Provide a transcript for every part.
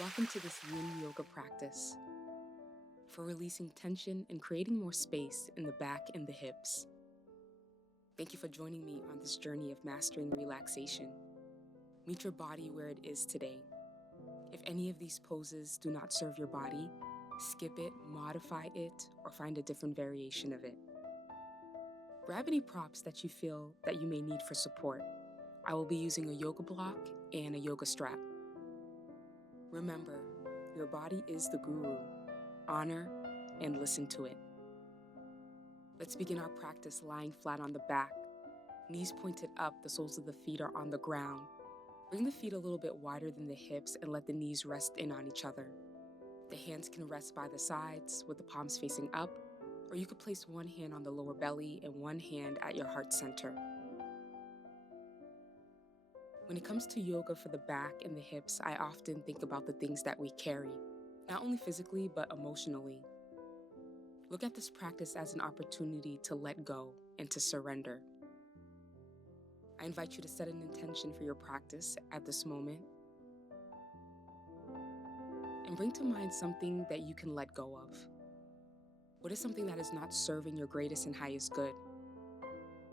Welcome to this Yin Yoga practice for releasing tension and creating more space in the back and the hips. Thank you for joining me on this journey of mastering relaxation. Meet your body where it is today. If any of these poses do not serve your body, skip it, modify it, or find a different variation of it. Grab any props that you feel that you may need for support. I will be using a yoga block and a yoga strap. Remember, your body is the guru. Honor and listen to it. Let's begin our practice lying flat on the back. Knees pointed up, the soles of the feet are on the ground. Bring the feet a little bit wider than the hips and let the knees rest in on each other. The hands can rest by the sides with the palms facing up, or you could place one hand on the lower belly and one hand at your heart center. When it comes to yoga for the back and the hips, I often think about the things that we carry, not only physically, but emotionally. Look at this practice as an opportunity to let go and to surrender. I invite you to set an intention for your practice at this moment and bring to mind something that you can let go of. What is something that is not serving your greatest and highest good?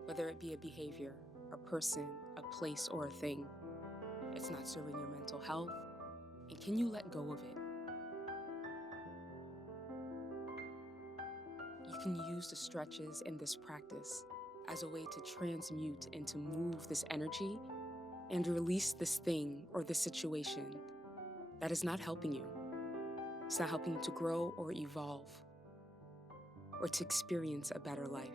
Whether it be a behavior, a person, a place, or a thing. It's not serving your mental health, and can you let go of it? You can use the stretches in this practice as a way to transmute and to move this energy and release this thing or this situation that is not helping you. It's not helping you to grow or evolve or to experience a better life.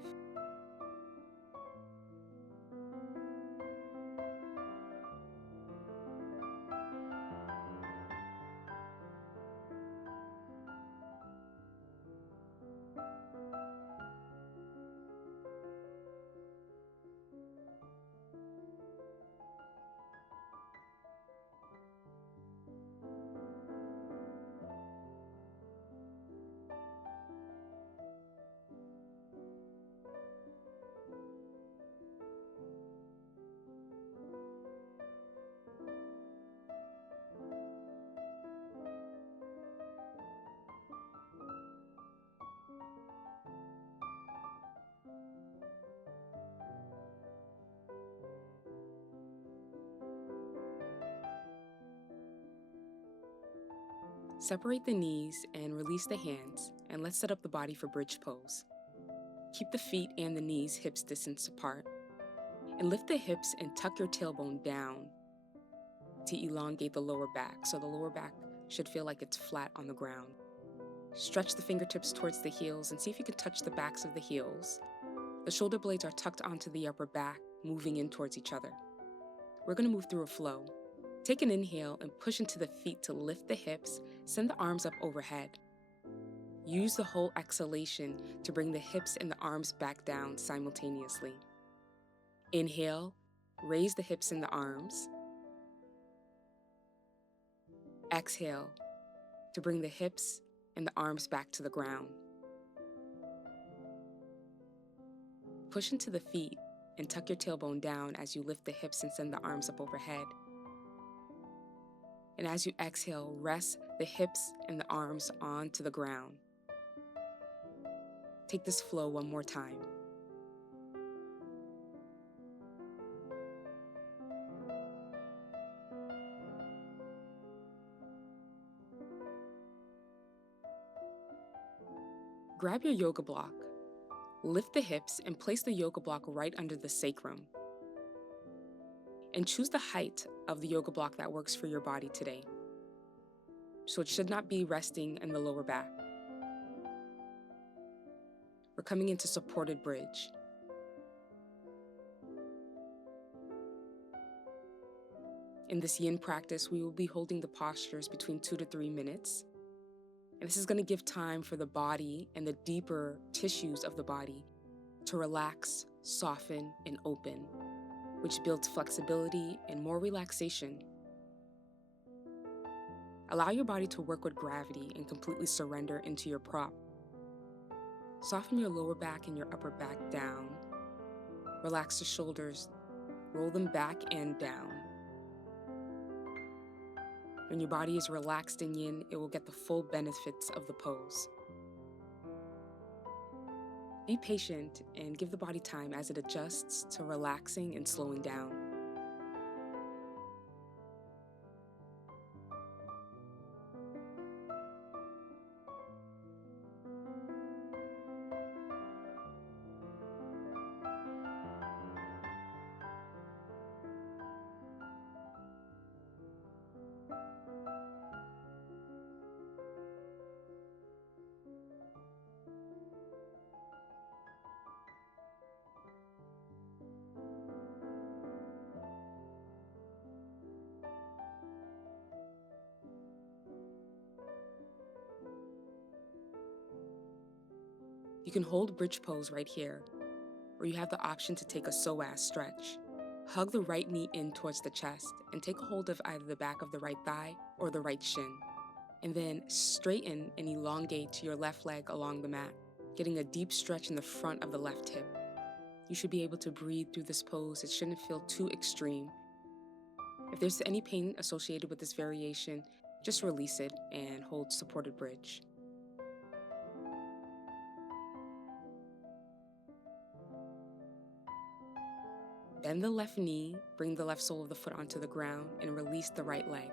Separate the knees and release the hands, and let's set up the body for bridge pose. Keep the feet and the knees hips distance apart, and lift the hips and tuck your tailbone down to elongate the lower back, so the lower back should feel like it's flat on the ground. Stretch the fingertips towards the heels and see if you can touch the backs of the heels. The shoulder blades are tucked onto the upper back, moving in towards each other. We're going to move through a flow. Take an inhale and push into the feet to lift the hips, send the arms up overhead. Use the whole exhalation to bring the hips and the arms back down simultaneously. Inhale, raise the hips and the arms. Exhale to bring the hips and the arms back to the ground. Push into the feet and tuck your tailbone down as you lift the hips and send the arms up overhead. And as you exhale, rest the hips and the arms onto the ground. Take this flow one more time. Grab your yoga block. Lift the hips and place the yoga block right under the sacrum. And choose the height of the yoga block that works for your body today. So it should not be resting in the lower back. We're coming into supported bridge. In this yin practice, we will be holding the postures between 2 to 3 minutes. And this is going to give time for the body and the deeper tissues of the body to relax, soften, and open, which builds flexibility and more relaxation. Allow your body to work with gravity and completely surrender into your prop. Soften your lower back and your upper back down. Relax the shoulders, roll them back and down. When your body is relaxed in Yin, it will get the full benefits of the pose. Be patient and give the body time as it adjusts to relaxing and slowing down. You can hold bridge pose right here, or you have the option to take a psoas stretch. Hug the right knee in towards the chest and take a hold of either the back of the right thigh or the right shin. And then straighten and elongate your left leg along the mat, getting a deep stretch in the front of the left hip. You should be able to breathe through this pose. It shouldn't feel too extreme. If there's any pain associated with this variation, just release it and hold supported bridge. Bend the left knee, bring the left sole of the foot onto the ground, and release the right leg.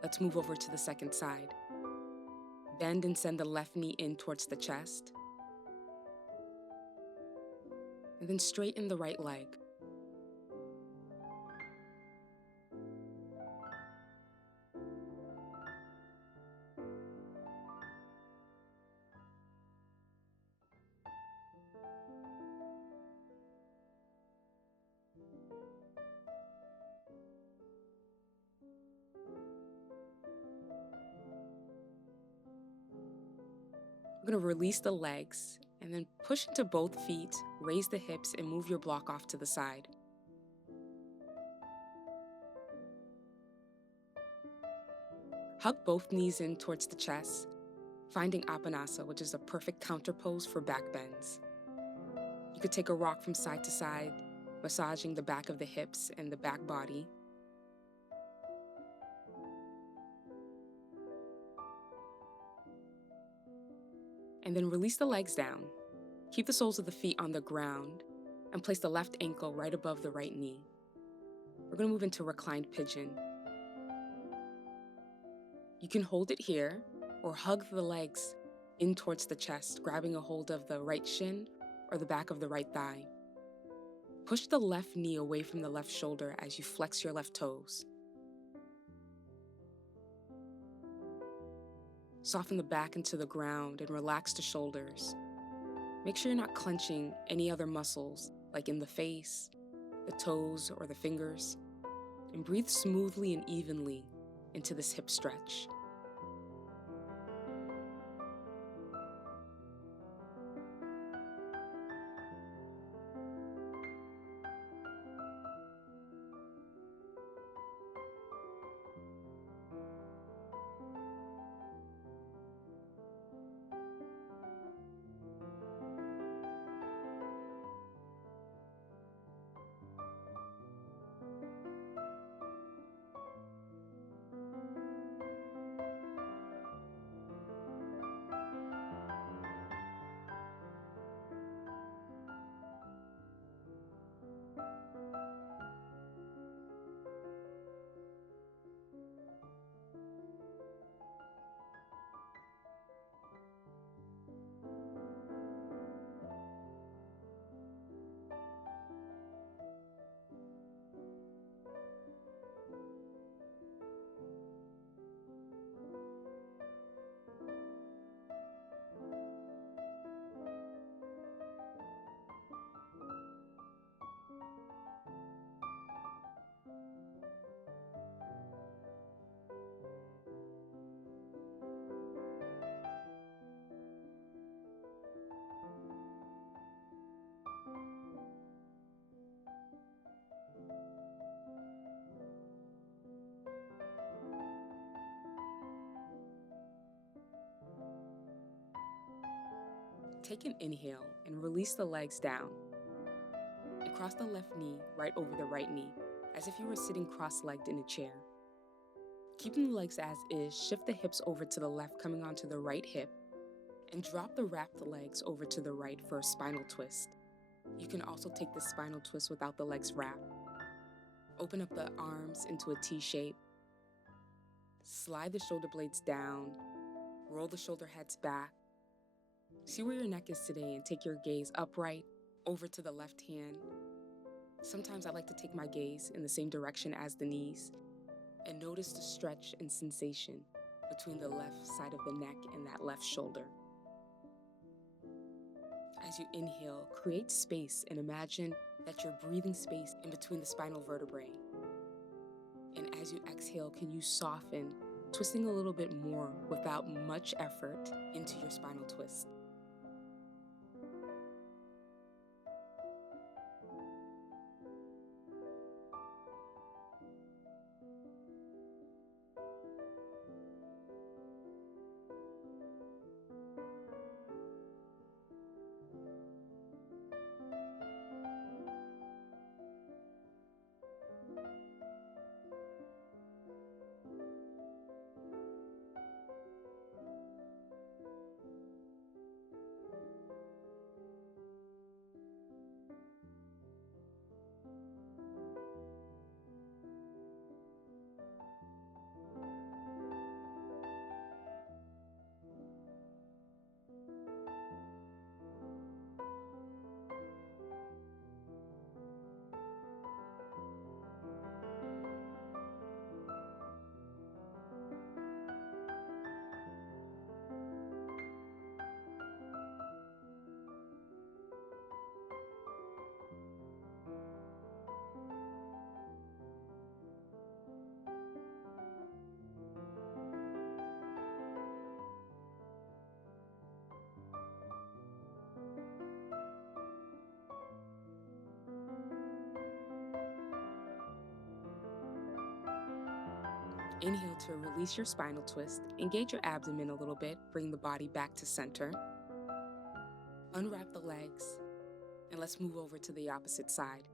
Let's move over to the second side. Bend and send the left knee in towards the chest. And then straighten the right leg. We're going to release the legs and then push into both feet, raise the hips, and move your block off to the side. Hug both knees in towards the chest, finding Apanasa, which is a perfect counter pose for back bends. You could take a rock from side to side, massaging the back of the hips and the back body. And then release the legs down. Keep the soles of the feet on the ground and place the left ankle right above the right knee. We're going to move into reclined pigeon. You can hold it here or hug the legs in towards the chest, grabbing a hold of the right shin or the back of the right thigh. Push the left knee away from the left shoulder as you flex your left toes. Soften the back into the ground and relax the shoulders. Make sure you're not clenching any other muscles, like in the face, the toes, or the fingers. And breathe smoothly and evenly into this hip stretch. Take an inhale and release the legs down. And cross the left knee right over the right knee, as if you were sitting cross-legged in a chair. Keeping the legs as is, shift the hips over to the left, coming onto the right hip, and drop the wrapped legs over to the right for a spinal twist. You can also take the spinal twist without the legs wrapped. Open up the arms into a T shape. Slide the shoulder blades down. Roll the shoulder heads back. See where your neck is today and take your gaze upright over to the left hand. Sometimes I like to take my gaze in the same direction as the knees and notice the stretch and sensation between the left side of the neck and that left shoulder. As you inhale, create space and imagine that you're breathing space in between the spinal vertebrae. And as you exhale, can you soften, twisting a little bit more without much effort into your spinal twist? Inhale to release your spinal twist. Engage your abdomen a little bit. Bring the body back to center. Unwrap the legs, and let's move over to the opposite side.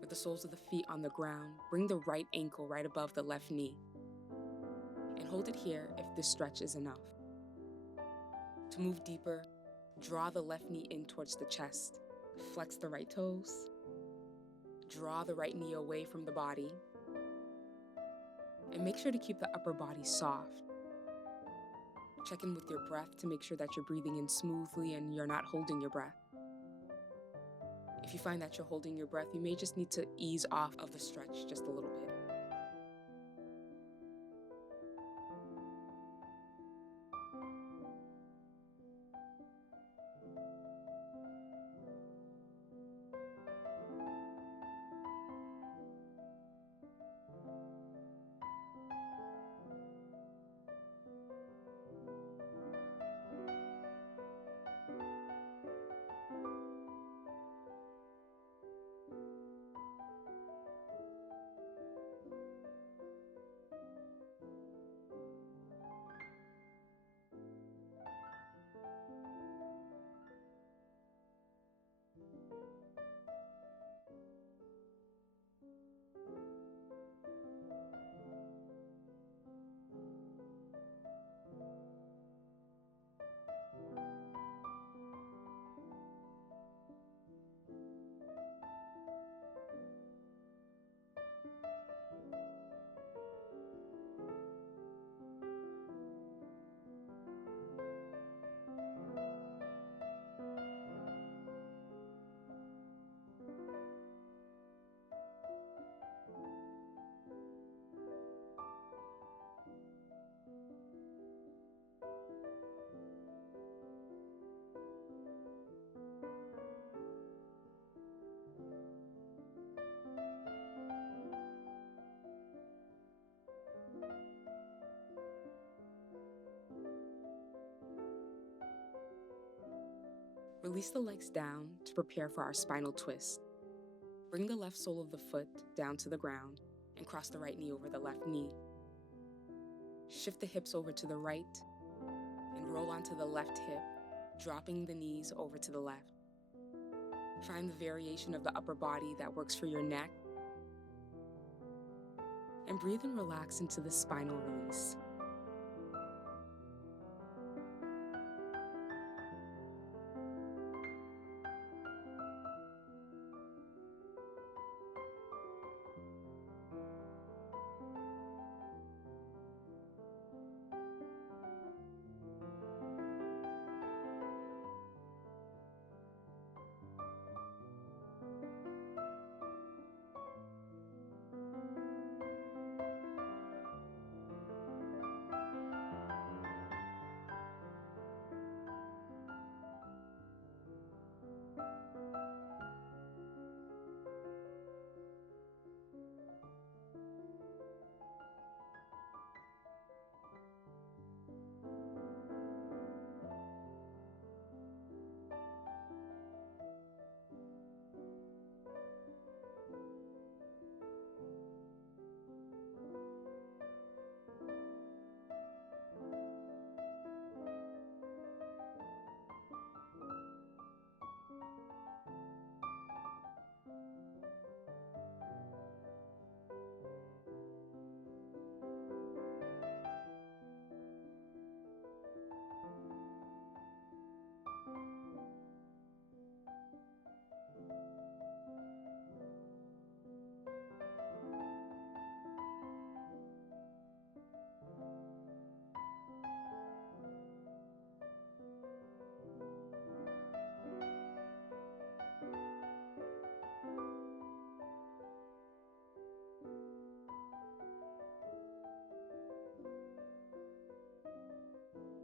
With the soles of the feet on the ground, bring the right ankle right above the left knee. And hold it here if this stretch is enough. To move deeper, draw the left knee in towards the chest. Flex the right toes. Draw the right knee away from the body. And make sure to keep the upper body soft. Check in with your breath to make sure that you're breathing in smoothly and you're not holding your breath. If you find that you're holding your breath, you may just need to ease off of the stretch just a little bit. Release the legs down to prepare for our spinal twist. Bring the left sole of the foot down to the ground and cross the right knee over the left knee. Shift the hips over to the right and roll onto the left hip, dropping the knees over to the left. Find the variation of the upper body that works for your neck And breathe and relax into the spinal release.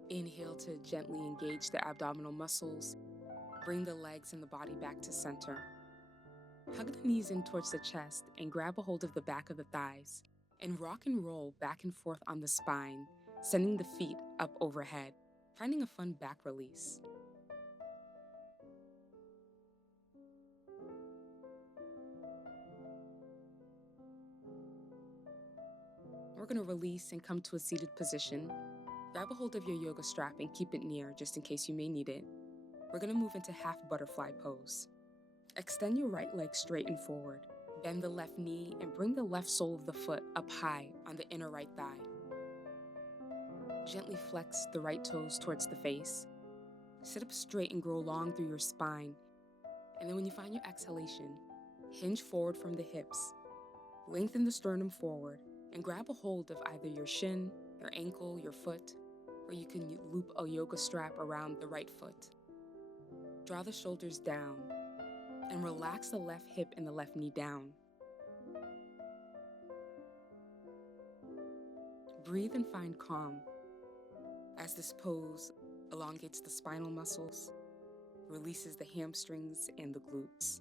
Inhale to gently engage the abdominal muscles. Bring the legs and the body back to center. Hug the knees in towards the chest and grab a hold of the back of the thighs. And rock and roll back and forth on the spine, sending the feet up overhead, finding a fun back release. We're going to release and come to a seated position. Grab a hold of your yoga strap and keep it near just in case you may need it. We're going to move into half butterfly pose. Extend your right leg straight and forward. Bend the left knee and bring the left sole of the foot up high on the inner right thigh. Gently flex the right toes towards the face. Sit up straight and grow long through your spine. And then when you find your exhalation, hinge forward from the hips. Lengthen the sternum forward and grab a hold of either your shin, your ankle, your foot, or you can loop a yoga strap around the right foot. Draw the shoulders down and relax the left hip and the left knee down. Breathe and find calm as this pose elongates the spinal muscles, releases the hamstrings and the glutes.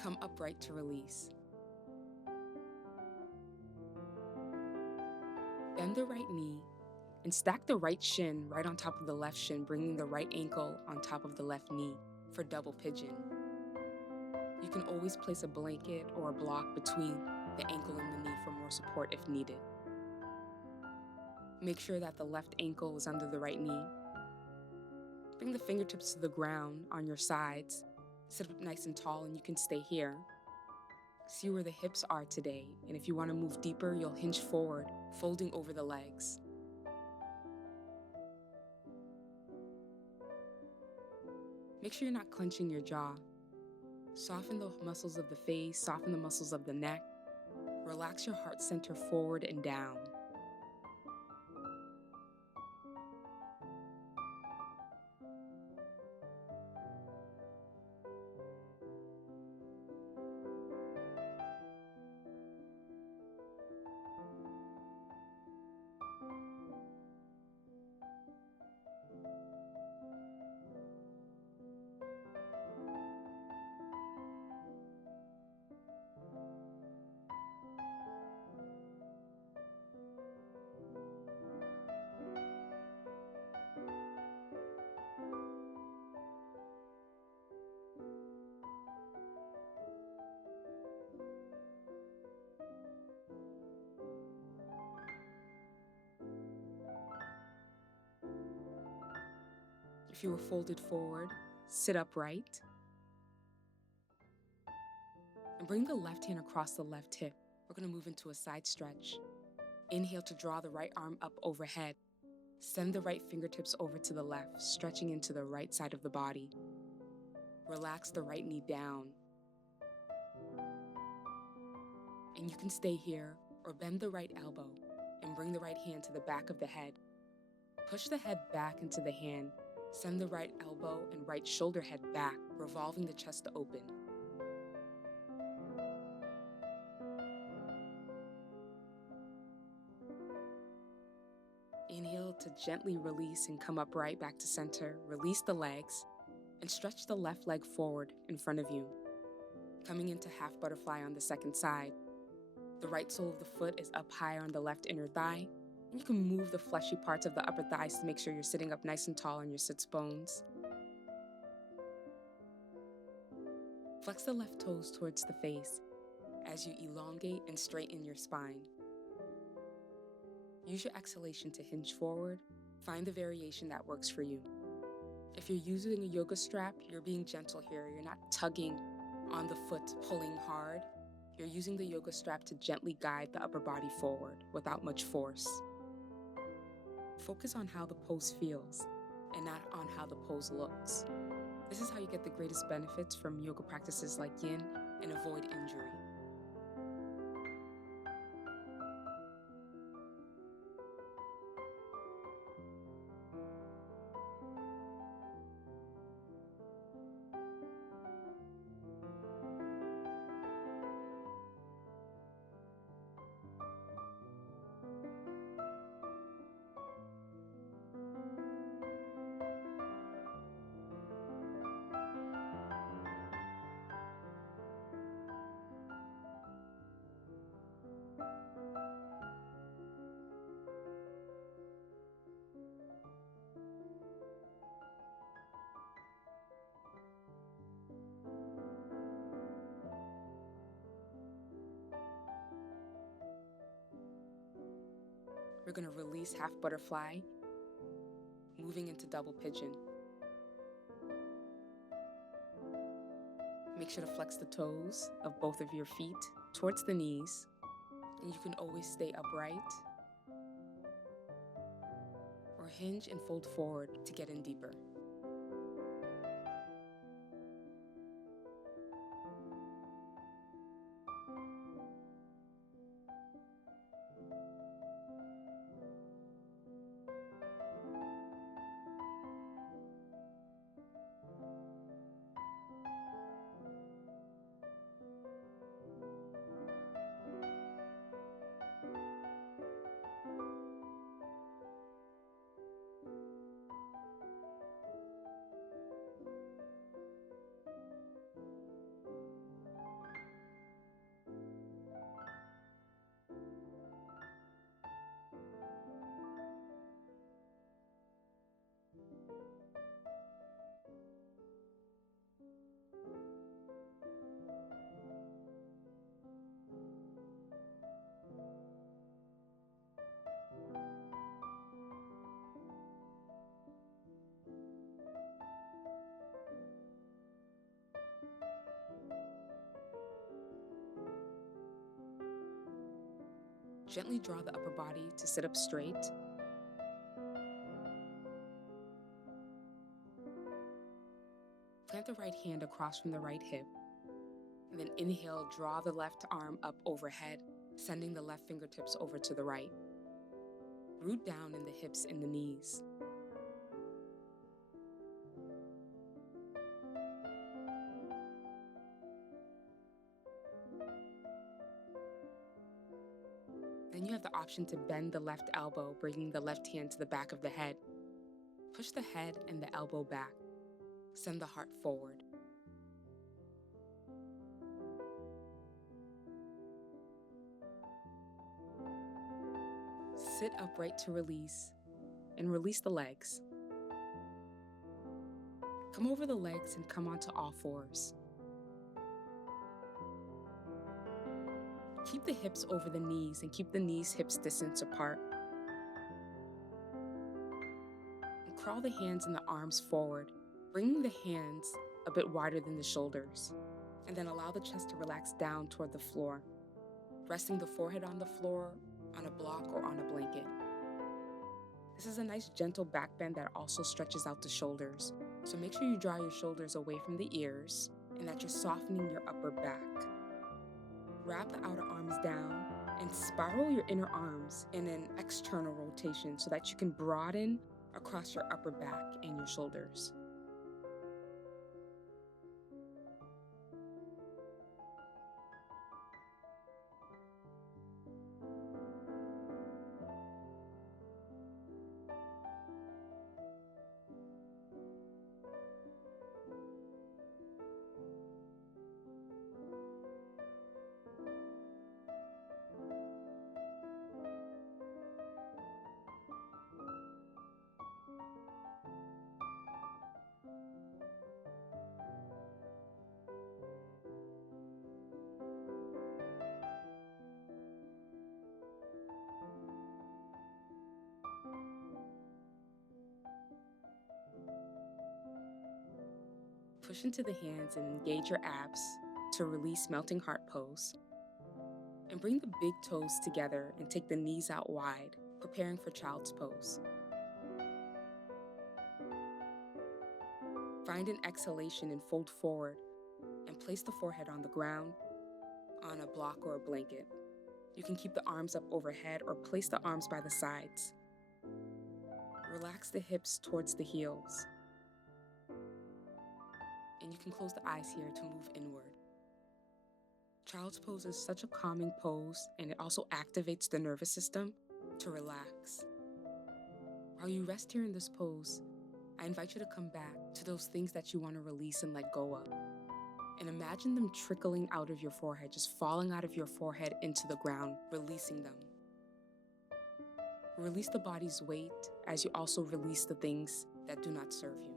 Come upright to release. Bend the right knee and stack the right shin right on top of the left shin, bringing the right ankle on top of the left knee for double pigeon. You can always place a blanket or a block between the ankle and the knee for more support if needed. Make sure that the left ankle is under the right knee. Bring the fingertips to the ground on your sides. Sit up nice and tall and you can stay here. See where the hips are today, and if you want to move deeper, you'll hinge forward, folding over the legs. Make sure you're not clenching your jaw. Soften the muscles of the face, soften the muscles of the neck. Relax your heart center forward and down. If you were folded forward, sit upright. And bring the left hand across the left hip. We're going to move into a side stretch. Inhale to draw the right arm up overhead. Send the right fingertips over to the left, stretching into the right side of the body. Relax the right knee down. And you can stay here or bend the right elbow and bring the right hand to the back of the head. Push the head back into the hand. Send the right elbow and right shoulder head back, revolving the chest to open. Inhale to gently release and come upright back to center. Release the legs and stretch the left leg forward in front of you. Coming into half butterfly on the second side. The right sole of the foot is up higher on the left inner thigh. And you can move the fleshy parts of the upper thighs to make sure you're sitting up nice and tall on your sits bones. Flex the left toes towards the face as you elongate and straighten your spine. Use your exhalation to hinge forward. Find the variation that works for you. If you're using a yoga strap, you're being gentle here. You're not tugging on the foot, pulling hard. You're using the yoga strap to gently guide the upper body forward without much force. Focus on how the pose feels and not on how the pose looks. This is how you get the greatest benefits from yoga practices like Yin and avoid injury. We're going to release half butterfly, moving into double pigeon. Make sure to flex the toes of both of your feet towards the knees, and you can always stay upright or hinge and fold forward to get in deeper. Gently draw the upper body to sit up straight. Plant the right hand across from the right hip. And then inhale, draw the left arm up overhead, sending the left fingertips over to the right. Root down in the hips and the knees. Then you have the option to bend the left elbow, bringing the left hand to the back of the head. Push the head and the elbow back. Send the heart forward. Sit upright to release, and release the legs. Come over the legs and come onto all fours. Keep the hips over the knees and keep the knees hips distance apart. And crawl the hands and the arms forward, bringing the hands a bit wider than the shoulders, and then allow the chest to relax down toward the floor, resting the forehead on the floor, on a block, or on a blanket. This is a nice gentle back bend that also stretches out the shoulders, so make sure you draw your shoulders away from the ears and that you're softening your upper back. Wrap the outer arms down and spiral your inner arms in an external rotation so that you can broaden across your upper back and your shoulders. Push into the hands and engage your abs to release melting heart pose. And bring the big toes together and take the knees out wide, preparing for child's pose. Find an exhalation and fold forward and place the forehead on the ground, on a block or a blanket. You can keep the arms up overhead or place the arms by the sides. Relax the hips towards the heels. And you can close the eyes here to move inward. Child's pose is such a calming pose, and it also activates the nervous system to relax. While you rest here in this pose, I invite you to come back to those things that you want to release and let go of. And imagine them trickling out of your forehead, just falling out of your forehead into the ground, releasing them. Release the body's weight as you also release the things that do not serve you.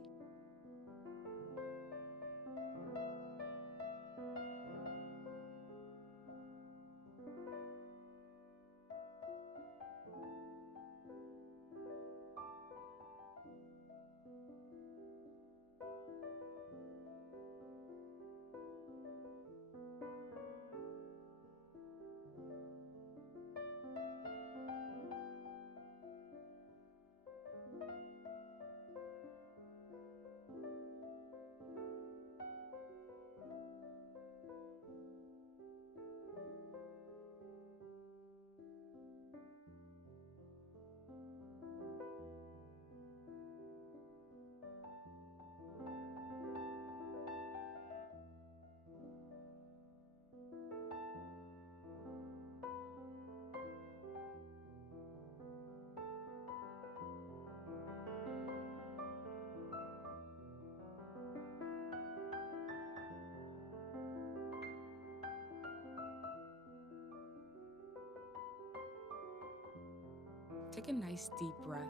Take a nice deep breath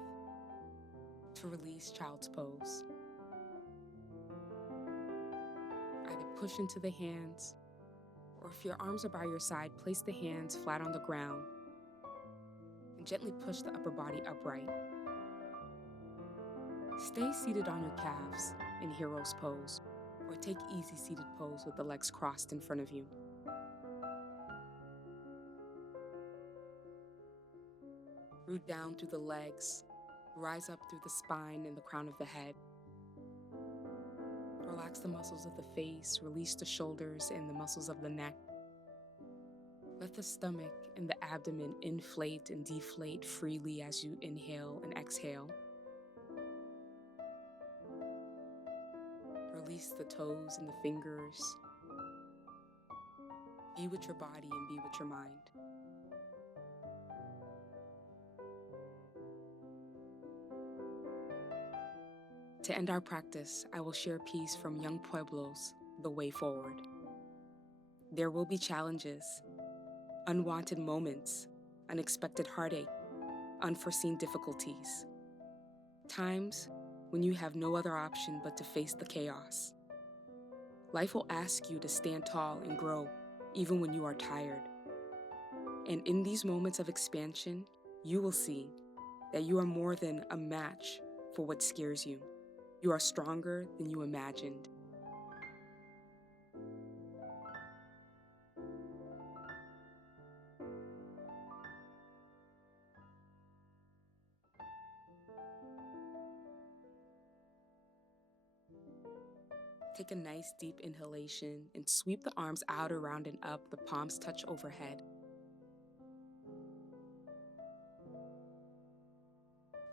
to release child's pose. Either push into the hands, or if your arms are by your side, place the hands flat on the ground and gently push the upper body upright. Stay seated on your calves in hero's pose, or take easy seated pose with the legs crossed in front of you. Root down through the legs, rise up through the spine and the crown of the head. Relax the muscles of the face, release the shoulders and the muscles of the neck. Let the stomach and the abdomen inflate and deflate freely as you inhale and exhale. Release the toes and the fingers. Be with your body and be with your mind. To end our practice, I will share a piece from Young Pueblo's The Way Forward. There will be challenges, unwanted moments, unexpected heartache, unforeseen difficulties. Times when you have no other option but to face the chaos. Life will ask you to stand tall and grow, even when you are tired. And in these moments of expansion, you will see that you are more than a match for what scares you. You are stronger than you imagined. Take a nice deep inhalation and sweep the arms out, around, and up. The palms touch overhead.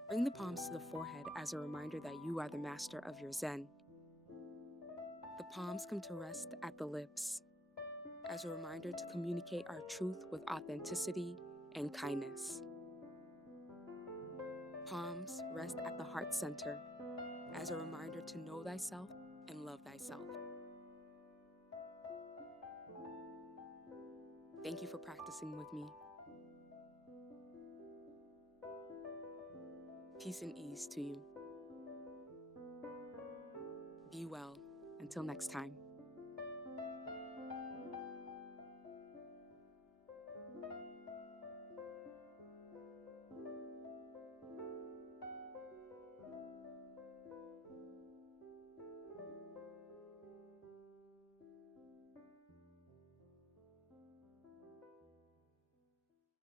Bring the palms to the forehead as a reminder that you are the master of your Zen. The palms come to rest at the lips as a reminder to communicate our truth with authenticity and kindness. Palms rest at the heart center as a reminder to know thyself and love thyself. Thank you for practicing with me. Peace and ease to you. Be well. Until next time.